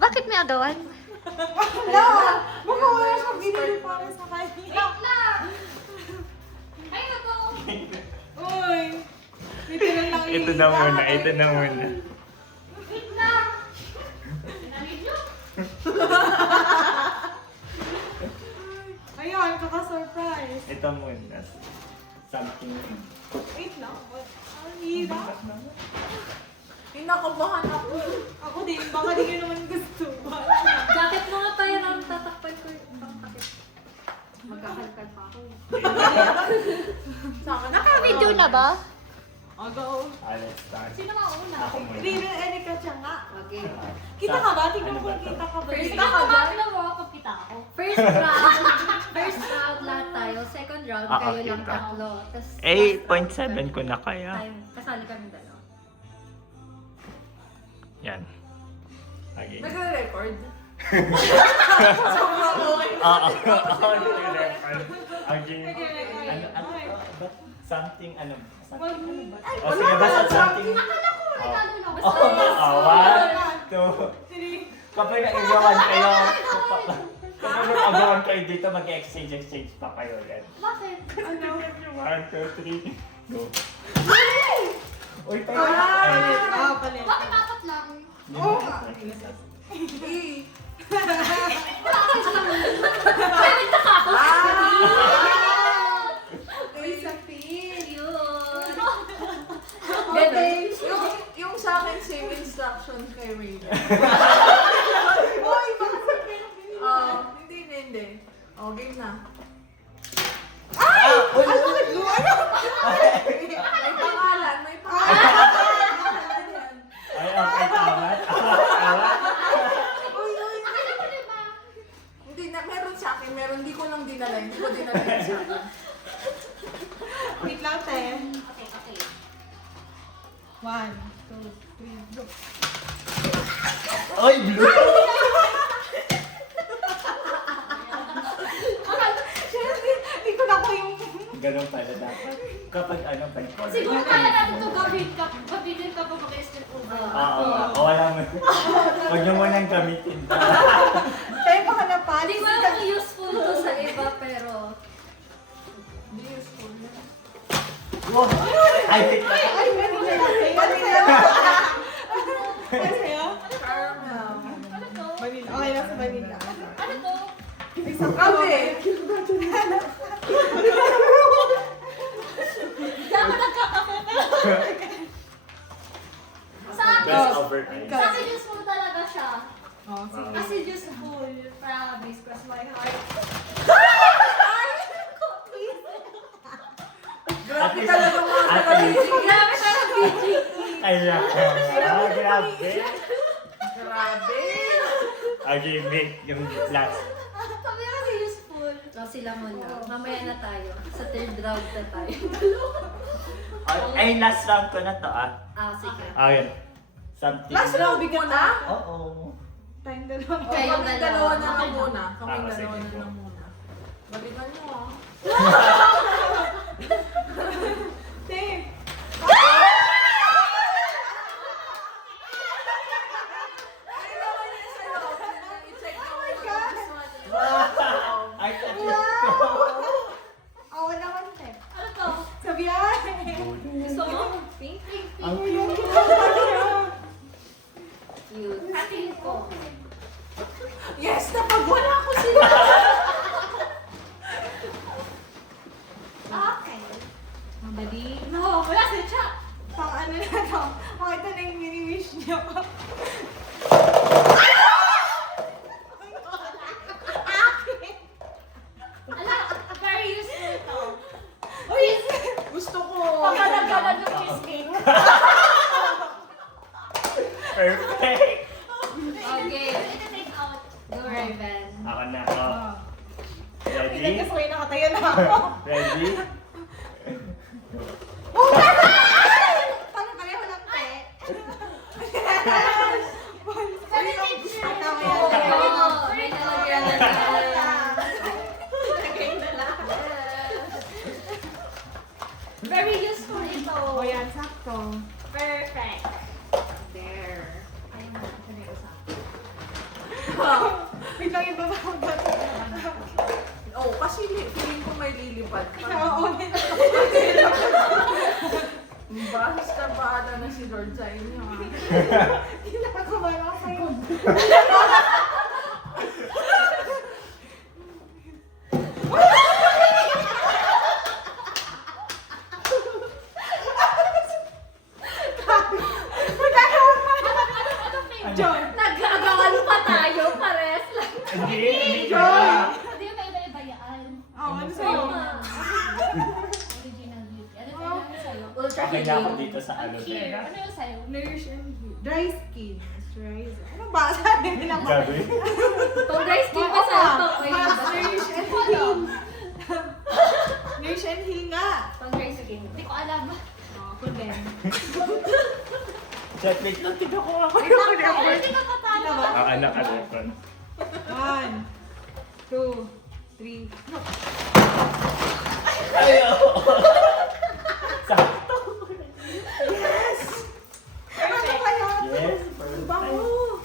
Bakit may agawan? Wala! Baka wala siyang binili para sa kanya. Wait lang! Ay, ito! Uy! Ito na lang Ito na muna, ito na muna. Wait lang! Sinamid nyo? Ayun, kaka-surprise. Ito muna. Something. Wait lang. Ang hirap. Kinakabahan ako. Ako din, baka di ko naman gusto. Jacket mo nga tayo nang tatakpan ko yung takip. Magkakalkal pa ako. Sa akin, Naka-video na ba? Agaw. Let's start. Sino mauna? Ako muna. Rino, Erika siya nga. Okay. Kita ka ba? Tingnan Ano mo ba kung to? kita ka ba. First Kita round, ka dyan? tignan mo ako, kita ako. First round lahat tayo. Second round, Ah, kayo okay lang ka. tatlo. Tas 8.7 ko na kaya. Kasali kami dalawa. Yan. Again. Nagre-record? Again. Ano? Something, ano? Wag mo. Ay, O sige, basta something. Akala ko, regalo na. Basta One, two. Kapag nag-agawan kayo, kapag nag-agawan kayo dito, mag-exchange pa kayo ulit. Bakit? Ano? 1, 2, 3, go. Uy, tayo. Ah, palit. Bakit apat lang? Oh! Eh. Ay, sa pin. Yun. Okay. Yung sa akin, same instruction kay Rayna. Uy, baka sa pin. Hindi. O, game na. Uy, Ay, bakit lumayo? May pangalan. Ay, okay, tama. Tama. Uy, Akala ko na ba? Hindi na, meron sa akin. Meron, hindi ko lang dinala. Hindi ko dinala yung sa akin. wait lang, te. Okay. 1, 2, 3, go. Uy, blue. Hindi ko na ko yung... Ganun pala dapat. Kapag ano, pag-call. Siguro kaya natin ito gawin ka pa mag-step over. Oo, wala mo. Huwag niyo munang gamitin. Tayo baka napali. Hindi ko alam kung useful to sa iba, pero... Hindi useful na. Wow. Ay, wait lang. Ay, vanilla latte. Vanilla. Ano sa'yo? Caramel. Ano to? Vanilla. Okay lang sa vanilla. Ano to? Isang Kape. Dapat nagkakape. Sa akin, Best over ice. sa akin useful talaga siya. Oh, sige. Kasi useful. Promise, cross my heart. Grabe talaga mga At talaga. least. Grabe talaga, BG. Ay, grabe. Grabe. Okay, make yung last. Sabi kasi useful. O, sila muna. Mamaya na tayo. Sa third round na tayo. Ay, last round ko na to, ah. Sige. Ayun. Something. Last round ko na? Oo. Tayong dalawa. Kayong Kami dalawa. dalawa na lang muna. Kami Ah, dalawa sige, na go. lang muna. Balikan nyo ah. Te. Ay, naman yun sa'yo. I-check nyo Oh my yung God. this one. Wow. Ay, tatlo ko. Awa naman, te. Ano to? Sa biyahe. Gusto mo? Pink? Ang Uy, yung ginawa niya. Cute. Ating ko. Yes, napag wala ko sila. Okay. Madali. No, wala si chat. Pang ano na to. Oh, ito na yung mini-wish niyo. Ala, very useful to. Uy! Gusto ko. Pagkalagalan ng cheesecake. Perfect. Okay. Take out. Go, Raven. Ako na ako. Ready? Ilan kasi kayo nakatayo na ako. Ready? Parang pareho lang, te. Pwede take share. Tama Oo, yan. may nalagyan na tayo. Lagay na lang. Very useful ito. O yan, sakto. Perfect. There. Ayun na, ito na yung isa. Wait lang, iba ba ako ba? Oh, kasi feeling ko may lilipad pa. Oo, Bahis na bahala na si Lord sa inyo. ginagawa lang sa'yo. John. Nag-agawan pa tayo, pares lang. Hindi John. ka. Hindi ba iba-iba yan? Oo, ano sa'yo? Original beauty. Ano yung sa'yo? Ultra Okay na ako healing. dito sa aloe Here. vera. Ano yung sa'yo? Nourish and heal. Dry skin. Moisturizer. Ano ba? Sabi nila ba? Gabi. Pang dry skin pa sa pang oily ba? Nourish and heal. Nourish and heal nga. Pang dry skin. Hindi ko alam. Ako din. Chat wait lang, tignan ko ako. Ay, hindi ka patalo. Sino ba? Ang anak ka rin. 1, 2, 3. Ayaw! Sakto! Yes! Ano ba yun? Yes, Ang perfect. bango!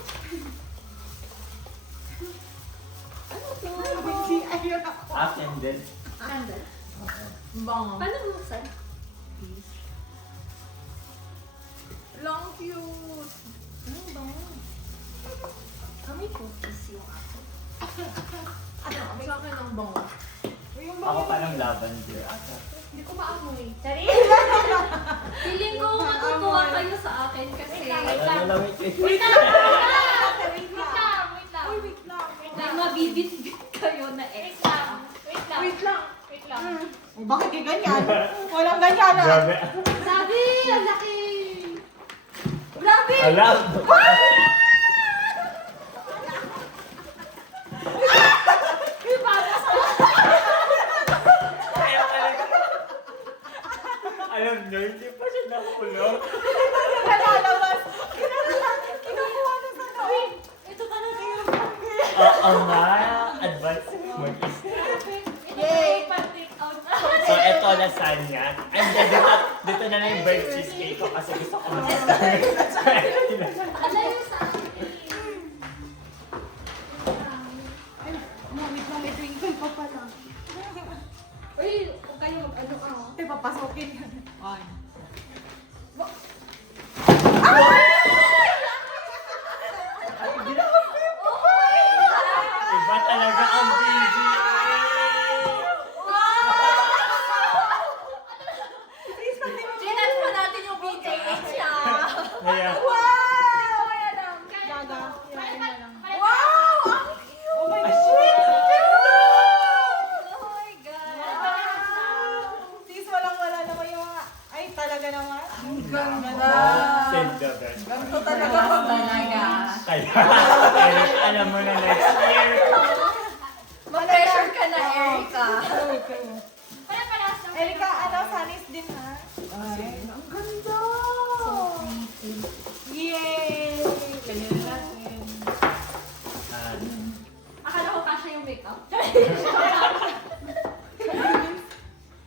Hindi, ayun ako. Akin din. Candle. Bango. Paano buksan? Long cute. Ano ba? Kami cookies yung ako. Sa akin ang bango. Yung Ako bango. parang lavender. Hindi ko maamoy. Sorry. Feeling ko matutuwa kayo sa akin kasi Ano na wait, wait, Wait wait. lang. Wait Wait lang. lang. Wait lang. Uy, wait lang. may mabibit-bit kayo na Wait extra. lang. Wait lang. Wait lang. Wait lang. Oh, bakit yung ganyan? Walang ganyan ah. Grabe. Sabi, ang laki. Grabe! Alam! Alam nyo, hindi pa siya nakulong. Nalalabas. Kinukuha na sa loob. Ito talaga yung Oo nga, advance mag-isip. Yay! pa-take out. So, eto na sanya. And then, dito na na yung bird cheesecake ko kasi gusto ko mag-start. Ala yung sa akin. Ay, wait lang, may twinkle pa pala. Uy, huwag kayo mag-ano ka. Ate, papasokin yan. 1. Iba talaga ang busy. Ginat pa natin yung BJH ah. Kaya, Wow! Kaya lang. Gaga. Yan na lang. Wow! Ang cute! Oh my Ah, God! shit! Oh my God! Sis, walang-wala naman yung mga... Ay, talaga naman. Ang ganda. send the best. Ganito talaga pag talaga. Kaya, alam mo na next year. Ma-pressure ka na, Erica. Pala-palas lang. Erika, ano, Sanis din ha? Ay, ang ganda. Yay! Ganyan na natin. Akala ko kasha yung makeup.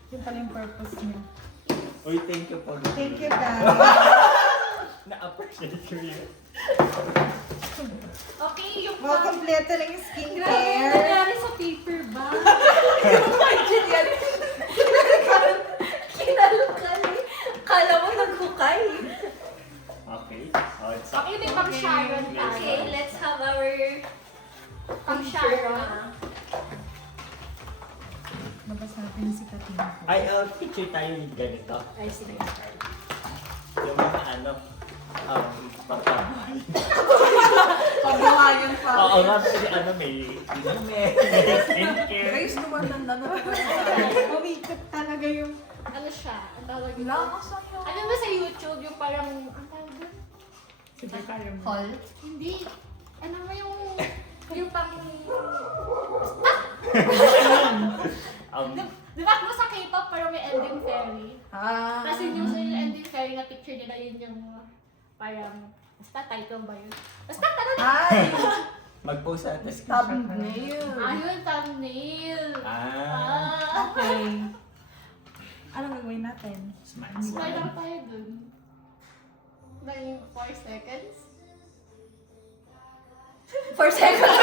Yun pala yung purpose niya. Uy, thank you po. Thank you, guys. Na-appreciate ko yun. Okay, yung Well, kompleto na yung Grabe, skincare. nangyari sa paper bag. Imagine yan. Kinalukal eh. Kala mo naghukay. Okay. Oh, it's Okay, may pang-Sharon tayo. Okay, let's have our Pang-Sharon. Labas natin si Katina. Ay, picture tayo yung ganito. Ay, sige. Yung mga ano, pagkabahay. Pagbuhayan pa. Oo nga, kasi ano, may skincare. Guys, tumatanda na Umikot talaga yung... Ano siya? Ang tawag ito? Lakas sa'yo. Ano ba sa YouTube yung parang, ang tawag doon? Sige, kaya mo. Hall. Hindi. Ano mo yung pang... Di ba mo sa K-pop pero may ending fairy? Ah. Kasi yung sa ending fairy na picture nila yun yung parang... Basta title ba yun? Basta tara na! Ay, Mag-post sa atas thumbnail. Ayun, thumbnail! Ah! Okay. Anong gagawin natin? Smile. Smile lang tayo dun. Ng 4 seconds. 4 seconds.